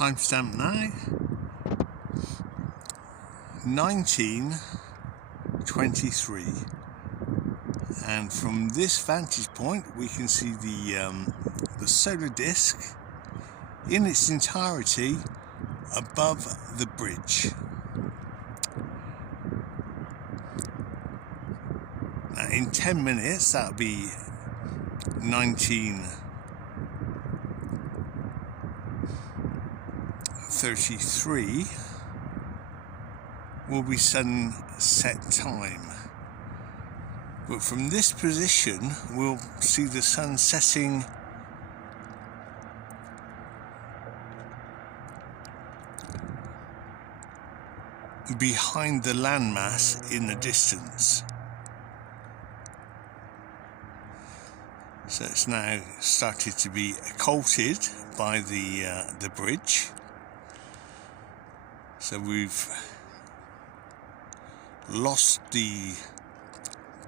Timestamp now 1923, and from this vantage point we can see the solar disk in its entirety above the bridge. Now in 10 minutes, that'll be 1933, will be sunset time. But from this position we'll see the sun setting behind the landmass in the distance. So it's now started to be occulted by the bridge. So we've lost the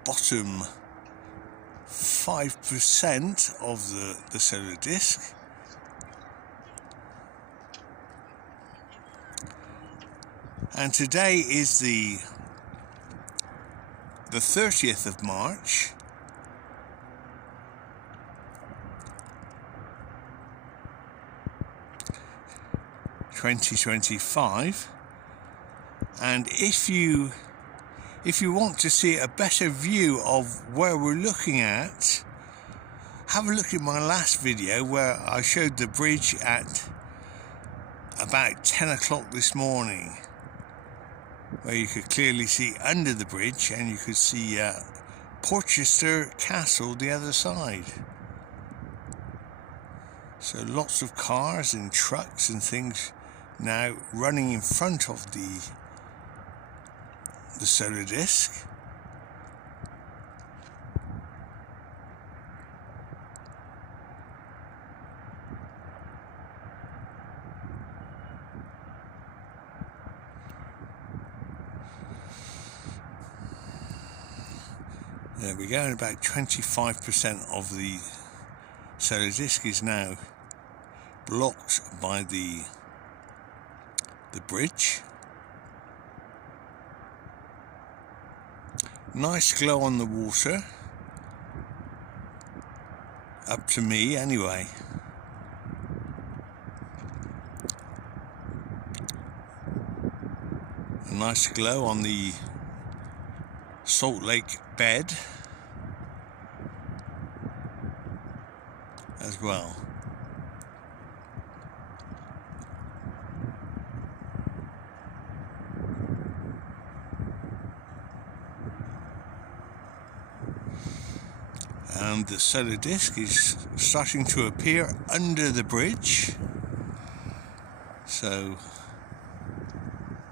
bottom 5% of the solar disk. And today is the 30th of March, (2025), and if you want to see a better view of where we're looking at, have a look at my last video where I showed the bridge at about 10 o'clock this morning, where you could clearly see under the bridge and you could see Portchester Castle the other side. So lots of cars and trucks and things now running in front of the solar disk. There we go, and about 25% of the solar disk is now blocked by the bridge. Nice glow on the water, up to me anyway. A nice glow on the Salt Lake bed as well. And the solar disk is starting to appear under the bridge. So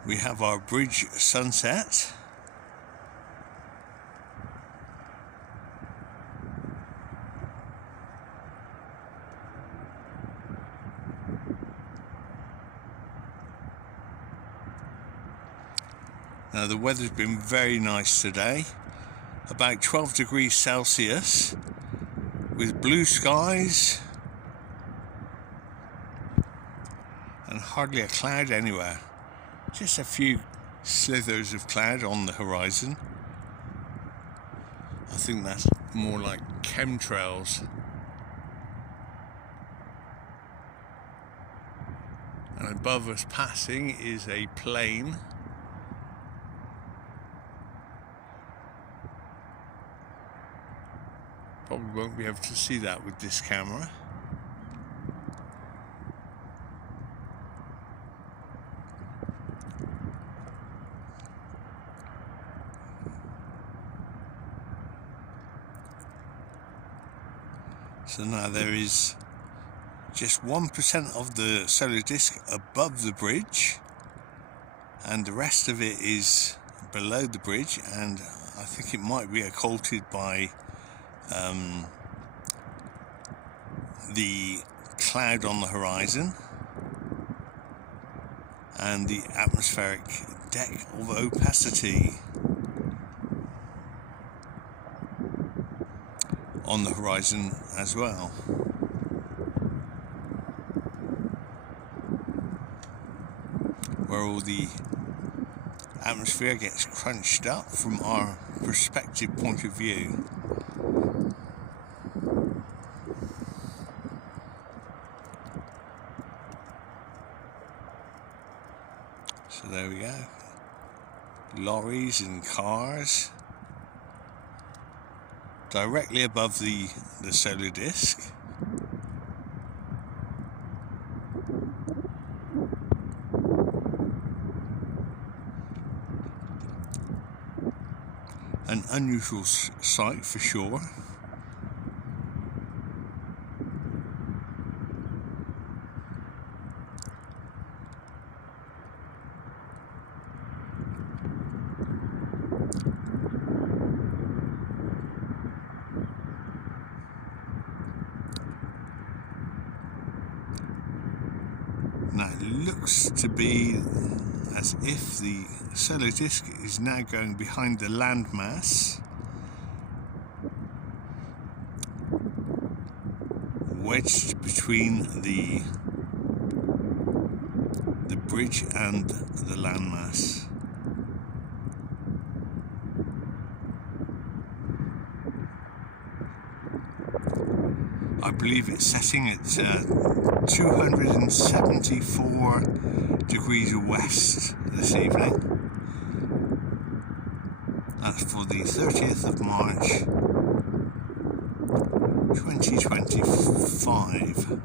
we have our bridge sunset. Now the weather's been very nice today, about 12 degrees Celsius with blue skies and hardly a cloud anywhere, just a few slithers of cloud on the horizon. I think that's more like chemtrails. And above us passing is a plane. Probably won't be able to see that with this camera. So now there is just 1% of the solar disk above the bridge, and the rest of it is below the bridge, and I think it might be occulted by the cloud on the horizon and the atmospheric deck of opacity on the horizon as well. where all the atmosphere gets crunched up from our perspective point of view. So there we go. Lorries and cars directly above the solar disk. An unusual sight for sure. Now it looks to be as if the solar disk is now going behind the landmass, wedged between the bridge and the landmass. I believe it's setting at 274 degrees west this evening. That's for the 30th of March 2025.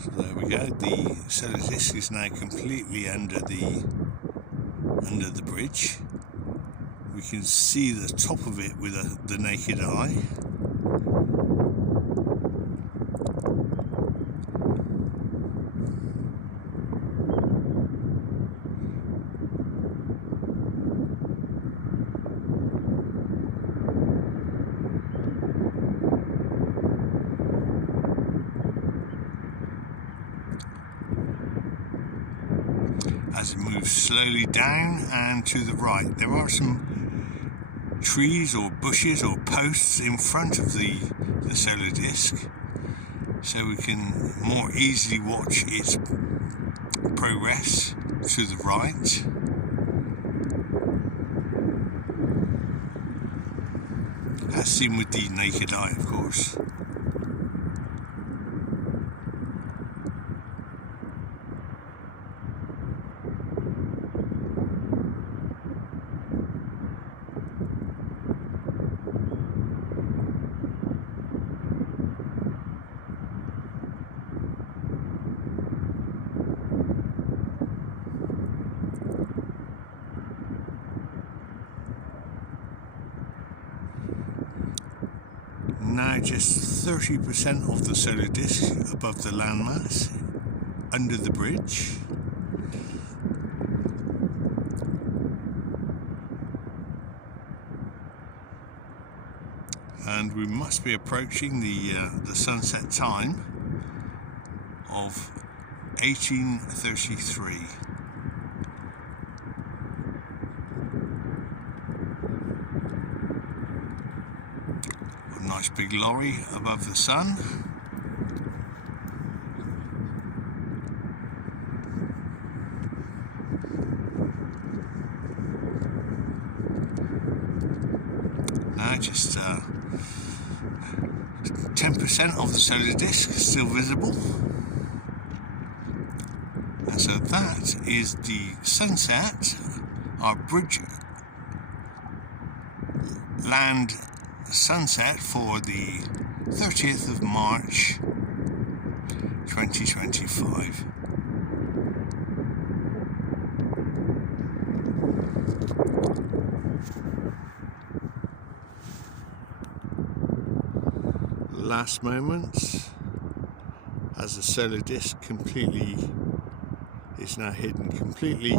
So there we go, the solar disk is now completely under the bridge. We can see the top of it with the naked eye. As it moves slowly down and to the right. There are some trees or bushes or posts in front of the solar disk, so we can more easily watch its progress to the right. As seen with the naked eye, of course. Now just 30% of the solar disk above the landmass, under the bridge. And we must be approaching the sunset time of 1833. Nice big lorry above the sun. Now just 10% of the solar disk still visible. And so that is the sunset, our bridge land sunset for the 30th of March 2025. Last moments as the solar disk is now hidden completely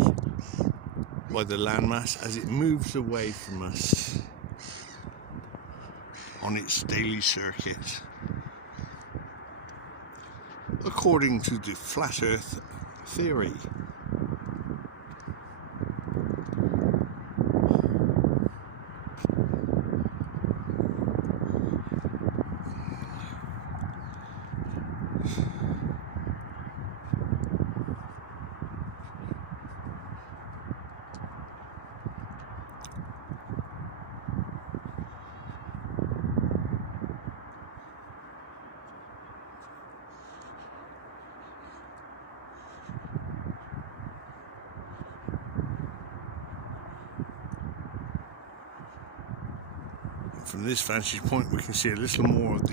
by the landmass as it moves away from us on its daily circuit, according to the flat earth theory. From this vantage point we can see a little more of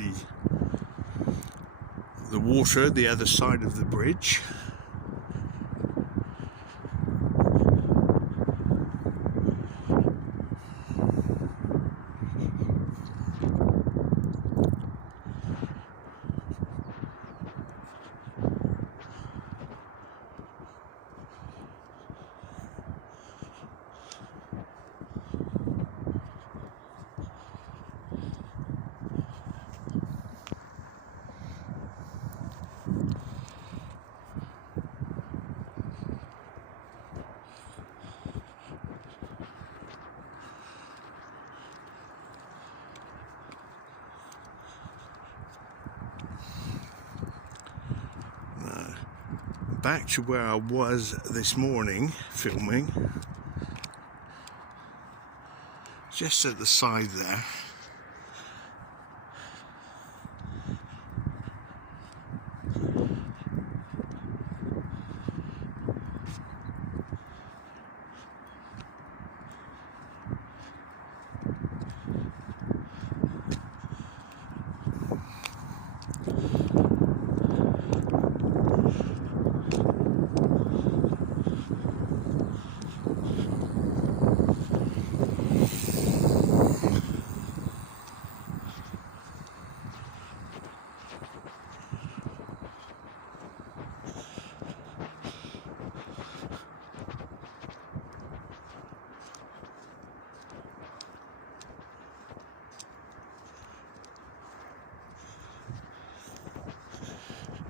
the water the other side of the bridge. Back to where I was this morning filming, just at the side there.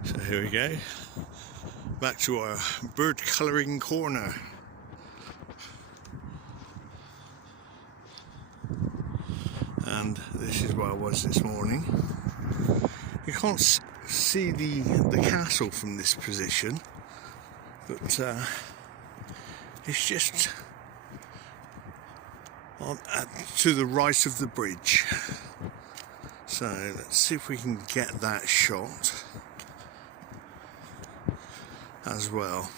So here we go, back to our bird colouring corner. And this is where I was this morning. You can't see the castle from this position, but it's just to the right of the bridge. So let's see if we can get that shot as well.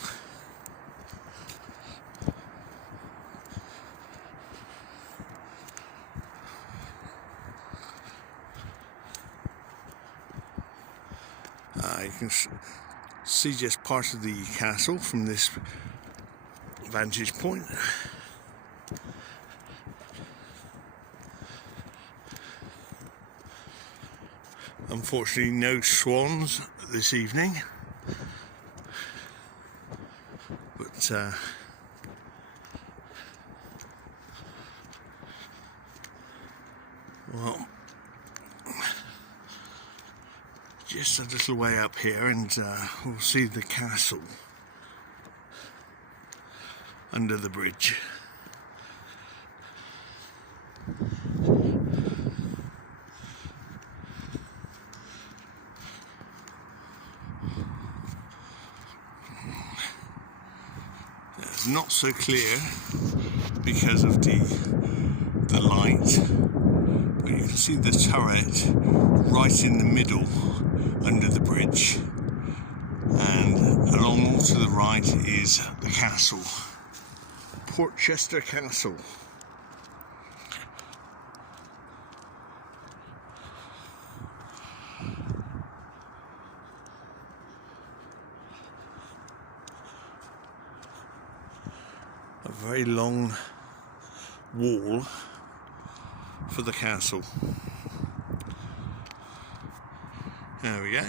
You can see just part of the castle from this vantage point. Unfortunately, no swans this evening, but well, just a little way up here and we'll see the castle under the bridge. It's not so clear because of the light, but you can see the turret right in the middle under the bridge, and along more to the right is the castle, Portchester Castle. A very long wall for the castle. There we go.